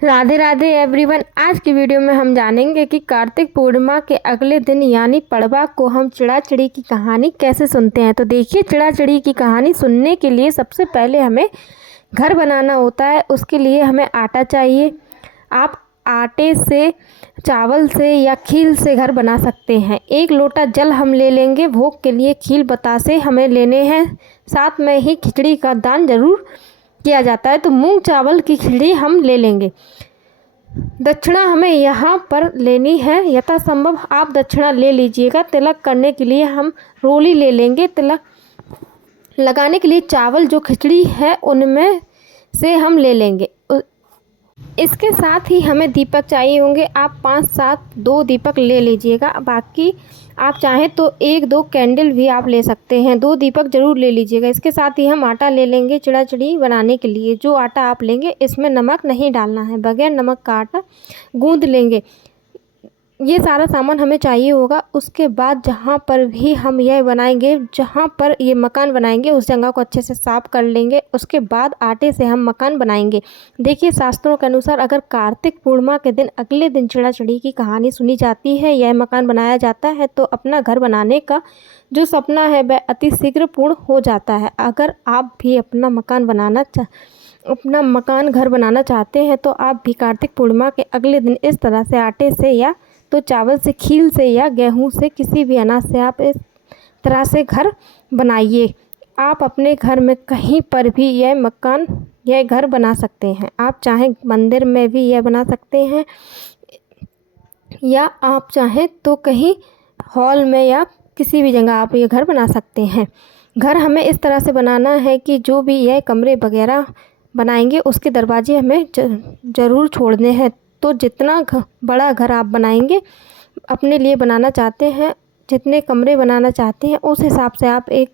Radhe Radhe everyone. आज की video में हम जानेंगे कि कार्तिक पूर्णिमा के अगले दिन यानी पड़वा को हम चिड़ा-चिड़ी की कहानी कैसे सुनते हैं। तो देखिए, चिड़ा-चिड़ी की कहानी सुनने के लिए सबसे पहले हमें घर बनाना होता है। उसके लिए हमें आटा चाहिए। आप आटे से, चावल से या खील से घर बना सकते हैं। 1 लोटा जल हम ले लेंगे। भोग के लिए खील बतासे हमें लेने हैं। साथ में ही खिचड़ी का दान जरूर किया जाता है, तो मूंग चावल की खिचड़ी हम ले लेंगे। दक्षिणा हमें यहाँ पर लेनी है। यथासंभव आप दक्षिणा ले लीजिएगा। तिलक करने के लिए हम रोली ले लेंगे। तिलक लगाने के लिए चावल जो खिचड़ी है उनमें से हम ले लेंगे। इसके साथ ही हमें दीपक चाहिए होंगे। आप 5-7 2 दीपक ले लीजिएगा। बाकी आप चाहें तो 1-2 कैंडल भी आप ले सकते हैं। 2 दीपक ज़रूर ले लीजिएगा। इसके साथ ही हम आटा ले लेंगे चिड़ा-चिड़ी बनाने के लिए। जो आटा आप लेंगे इसमें नमक नहीं डालना है, बगैर नमक का आटा गूँध लेंगे। ये सारा सामान हमें चाहिए होगा। उसके बाद जहाँ पर भी हम यह बनाएंगे, जहाँ पर ये मकान बनाएंगे उस जगह को अच्छे से साफ़ कर लेंगे। उसके बाद आटे से हम मकान बनाएंगे। देखिए, शास्त्रों के अनुसार अगर कार्तिक पूर्णिमा के दिन अगले दिन चिड़ा-चिड़ी की कहानी सुनी जाती है, यह मकान बनाया जाता है, तो अपना घर बनाने का जो सपना है वह अति शीघ्र पूर्ण हो जाता है। अगर आप भी अपना घर बनाना चाहते हैं तो आप भी कार्तिक पूर्णिमा के अगले दिन इस तरह से आटे से या तो चावल से, खील से या गेहूं से, किसी भी अनाज से आप इस तरह से घर बनाइए। आप अपने घर में कहीं पर भी यह घर बना सकते हैं। आप चाहें मंदिर में भी यह बना सकते हैं, या आप चाहें तो कहीं हॉल में या किसी भी जगह आप ये घर बना सकते हैं। घर हमें इस तरह से बनाना है कि जो भी यह कमरे वगैरह बनाएंगे उसके दरवाजे हमें ज़रूर छोड़ने हैं। तो जितना बड़ा घर आप बनाएंगे, अपने लिए बनाना चाहते हैं, जितने कमरे बनाना चाहते हैं, उस हिसाब से आप एक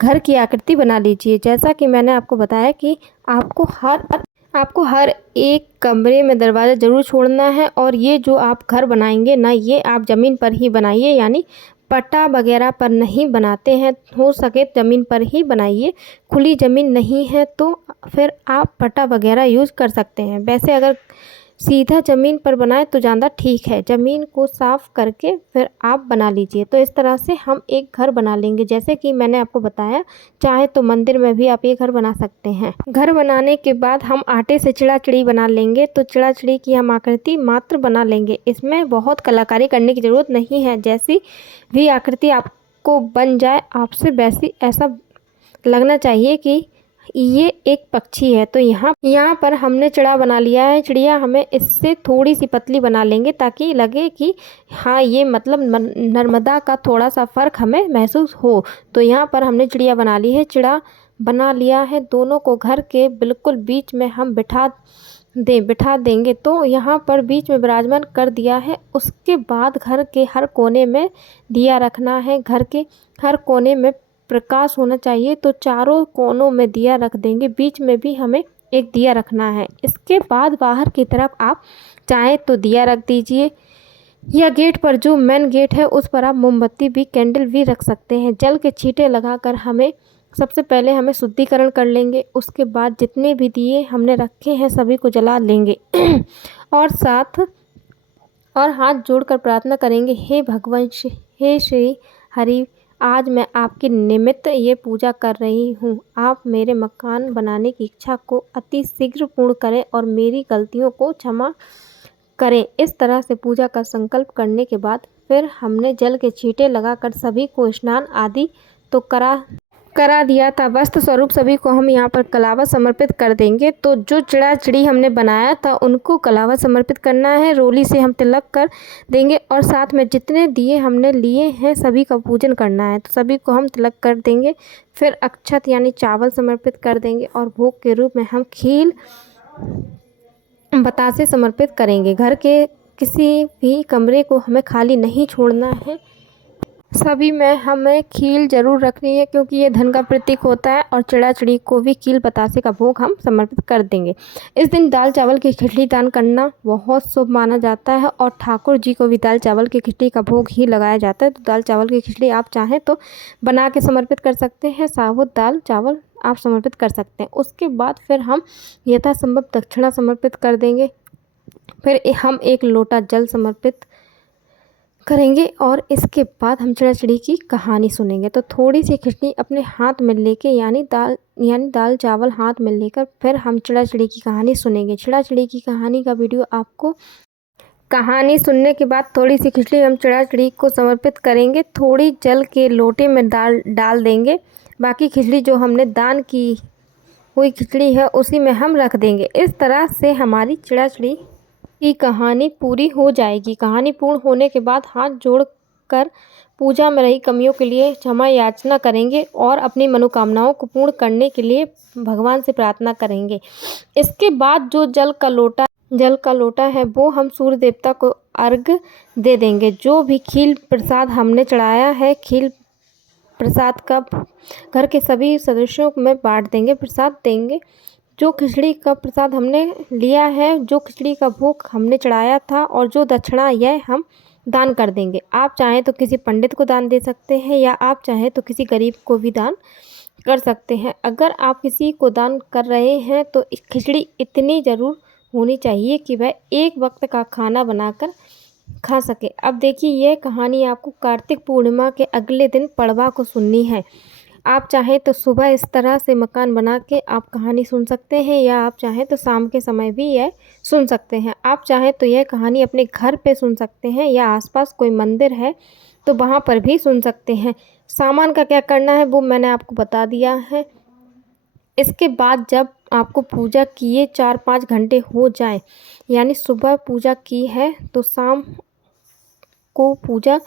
घर की आकृति बना लीजिए। जैसा कि मैंने आपको बताया कि आपको हर एक कमरे में दरवाज़ा ज़रूर छोड़ना है। और ये जो आप घर बनाएंगे ना, ये आप ज़मीन पर ही बनाइए, यानी पट्टा वगैरह पर नहीं बनाते हैं। हो सके ज़मीन पर ही बनाइए। खुली ज़मीन नहीं है तो फिर आप पट्टा वगैरह यूज़ कर सकते हैं। वैसे अगर सीधा ज़मीन पर बनाए तो ज़्यादा ठीक है। ज़मीन को साफ़ करके फिर आप बना लीजिए। तो इस तरह से हम एक घर बना लेंगे, जैसे कि मैंने आपको बताया। चाहे तो मंदिर में भी आप ये घर बना सकते हैं। घर बनाने के बाद हम आटे से चिड़ा-चिड़ी बना लेंगे। तो चिड़ा-चिड़ी की हम आकृति मात्र बना लेंगे। इसमें बहुत कलाकारी करने की ज़रूरत नहीं है। जैसी भी आकृति आपको बन जाए, आपसे वैसी ऐसा लगना चाहिए कि ये एक पक्षी है। तो यहाँ पर हमने चिड़ा बना लिया है। चिड़िया हमें इससे थोड़ी सी पतली बना लेंगे ताकि लगे कि हाँ, ये मतलब नर्मदा का थोड़ा सा फ़र्क हमें महसूस हो। तो यहाँ पर हमने चिड़िया बना ली है, चिड़ा बना लिया है। दोनों को घर के बिल्कुल बीच में हम बिठा देंगे। तो यहाँ पर बीच में विराजमान कर दिया है। उसके बाद घर के हर कोने में दिया रखना है। घर के हर कोने में प्रकाश होना चाहिए, तो चारों कोनों में दिया रख देंगे। बीच में भी हमें एक दिया रखना है। इसके बाद बाहर की तरफ आप चाहें तो दिया रख दीजिए, या गेट पर, जो मेन गेट है उस पर आप मोमबत्ती भी, कैंडल भी रख सकते हैं। जल के छींटे लगाकर सबसे पहले हमें शुद्धिकरण कर लेंगे। उसके बाद जितने भी दिए हमने रखे हैं सभी को जला लेंगे और हाथ जोड़कर प्रार्थना करेंगे, हे भगवान, हे श्री हरि, आज मैं आपके निमित्त ये पूजा कर रही हूँ। आप मेरे मकान बनाने की इच्छा को अति शीघ्र पूर्ण करें और मेरी गलतियों को क्षमा करें। इस तरह से पूजा का संकल्प करने के बाद फिर हमने जल के छींटे लगाकर सभी को स्नान आदि तो करा दिया था। वस्त्र स्वरूप सभी को हम यहाँ पर कलावा समर्पित कर देंगे। तो जो चिड़ा-चिड़ी हमने बनाया था उनको कलावा समर्पित करना है। रोली से हम तिलक कर देंगे और साथ में जितने दिए हमने लिए हैं सभी का पूजन करना है। तो सभी को हम तिलक कर देंगे। फिर अक्षत यानी चावल समर्पित कर देंगे और भोग के रूप में हम खील बतासे समर्पित करेंगे। घर के किसी भी कमरे को हमें खाली नहीं छोड़ना है। सभी में हमें खील ज़रूर रखनी है, क्योंकि ये धन का प्रतीक होता है। और चिड़ा-चिड़ी को भी खील बतासे का भोग हम समर्पित कर देंगे। इस दिन दाल चावल की खिचड़ी दान करना बहुत शुभ माना जाता है और ठाकुर जी को भी दाल चावल की खिचड़ी का भोग ही लगाया जाता है। तो दाल चावल की खिचड़ी आप चाहें तो बना के समर्पित कर सकते हैं। साबुत दाल चावल आप समर्पित कर सकते हैं। उसके बाद फिर हम यथासंभव दक्षिणा समर्पित कर देंगे। फिर हम एक लोटा जल समर्पित करेंगे और इसके बाद हम चिड़ाचिड़ी की कहानी सुनेंगे। तो थोड़ी सी खिचड़ी अपने हाथ में लेके यानी दाल चावल हाथ में लेकर फिर हम चिड़ाचिड़ी की कहानी सुनेंगे। चिड़ाचिड़ी की कहानी का वीडियो आपको कहानी सुनने के बाद थोड़ी सी खिचड़ी हम चिड़ाचिड़ी को समर्पित करेंगे। थोड़ी जल के लोटे में डाल देंगे। बाकी खिचड़ी जो हमने दान की हुई खिचड़ी है उसी में हम रख देंगे। इस तरह से हमारी चिड़ाचिड़ी की कहानी पूरी हो जाएगी। कहानी पूर्ण होने के बाद हाथ जोड़कर पूजा में रही कमियों के लिए क्षमा याचना करेंगे और अपनी मनोकामनाओं को पूर्ण करने के लिए भगवान से प्रार्थना करेंगे। इसके बाद जो जल का लोटा है वो हम सूर्य देवता को अर्घ दे देंगे। जो भी खील प्रसाद हमने चढ़ाया है, खील प्रसाद का घर के सभी सदस्यों में बांट देंगे, प्रसाद देंगे। जो खिचड़ी का प्रसाद हमने लिया है, जो खिचड़ी का भोग हमने चढ़ाया था और जो दक्षिणा यह हम दान कर देंगे। आप चाहें तो किसी पंडित को दान दे सकते हैं या आप चाहें तो किसी गरीब को भी दान कर सकते हैं। अगर आप किसी को दान कर रहे हैं तो खिचड़ी इतनी ज़रूर होनी चाहिए कि वह एक वक्त का खाना बनाकर खा सके। अब देखिए, यह कहानी आपको कार्तिक पूर्णिमा के अगले दिन पड़वा को सुननी है। आप चाहें तो सुबह इस तरह से मकान बना के आप कहानी सुन सकते हैं या आप चाहें तो शाम के समय भी यह सुन सकते हैं। आप चाहें तो यह कहानी अपने घर पे सुन सकते हैं या आसपास कोई मंदिर है तो वहाँ पर भी सुन सकते हैं। सामान का क्या करना है वो मैंने आपको बता दिया है। इसके बाद जब आपको पूजा किए 4-5 घंटे हो जाए, यानी सुबह पूजा की है तो शाम को पूजा,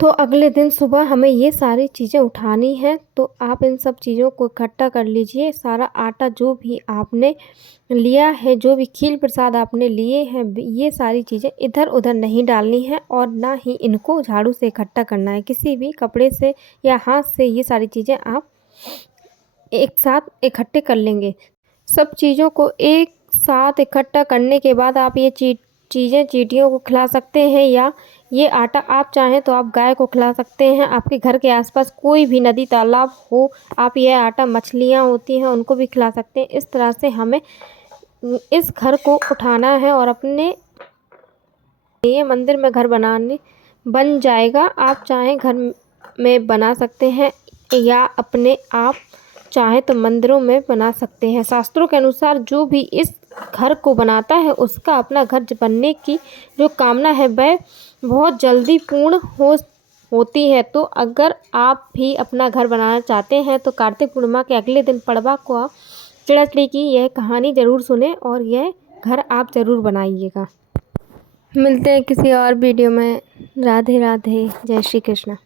तो अगले दिन सुबह हमें ये सारी चीज़ें उठानी है। तो आप इन सब चीज़ों को इकट्ठा कर लीजिए। सारा आटा जो भी आपने लिया है, जो भी खील प्रसाद आपने लिए हैं, ये सारी चीज़ें इधर उधर नहीं डालनी है और ना ही इनको झाड़ू से इकट्ठा करना है। किसी भी कपड़े से या हाथ से ये सारी चीज़ें आप एक साथ इकट्ठे कर लेंगे। सब चीज़ों को एक साथ इकट्ठा करने के बाद आप ये चीज़ें चींटियों को खिला सकते हैं या ये आटा आप चाहें तो आप गाय को खिला सकते हैं। आपके घर के आसपास कोई भी नदी तालाब हो, आप यह आटा मछलियाँ होती हैं उनको भी खिला सकते हैं। इस तरह से हमें इस घर को उठाना है और अपने ये मंदिर में घर बन जाएगा। आप चाहें घर में बना सकते हैं या अपने आप चाहे तो मंदिरों में बना सकते हैं। शास्त्रों के अनुसार जो भी इस घर को बनाता है उसका अपना घर बनने की जो कामना है वह बहुत जल्दी पूर्ण होती है। तो अगर आप भी अपना घर बनाना चाहते हैं तो कार्तिक पूर्णिमा के अगले दिन पड़वा को चिड़ाचिड़ी की यह कहानी ज़रूर सुने और यह घर आप ज़रूर बनाइएगा। मिलते हैं किसी और वीडियो में। राधे राधे, जय श्री कृष्ण।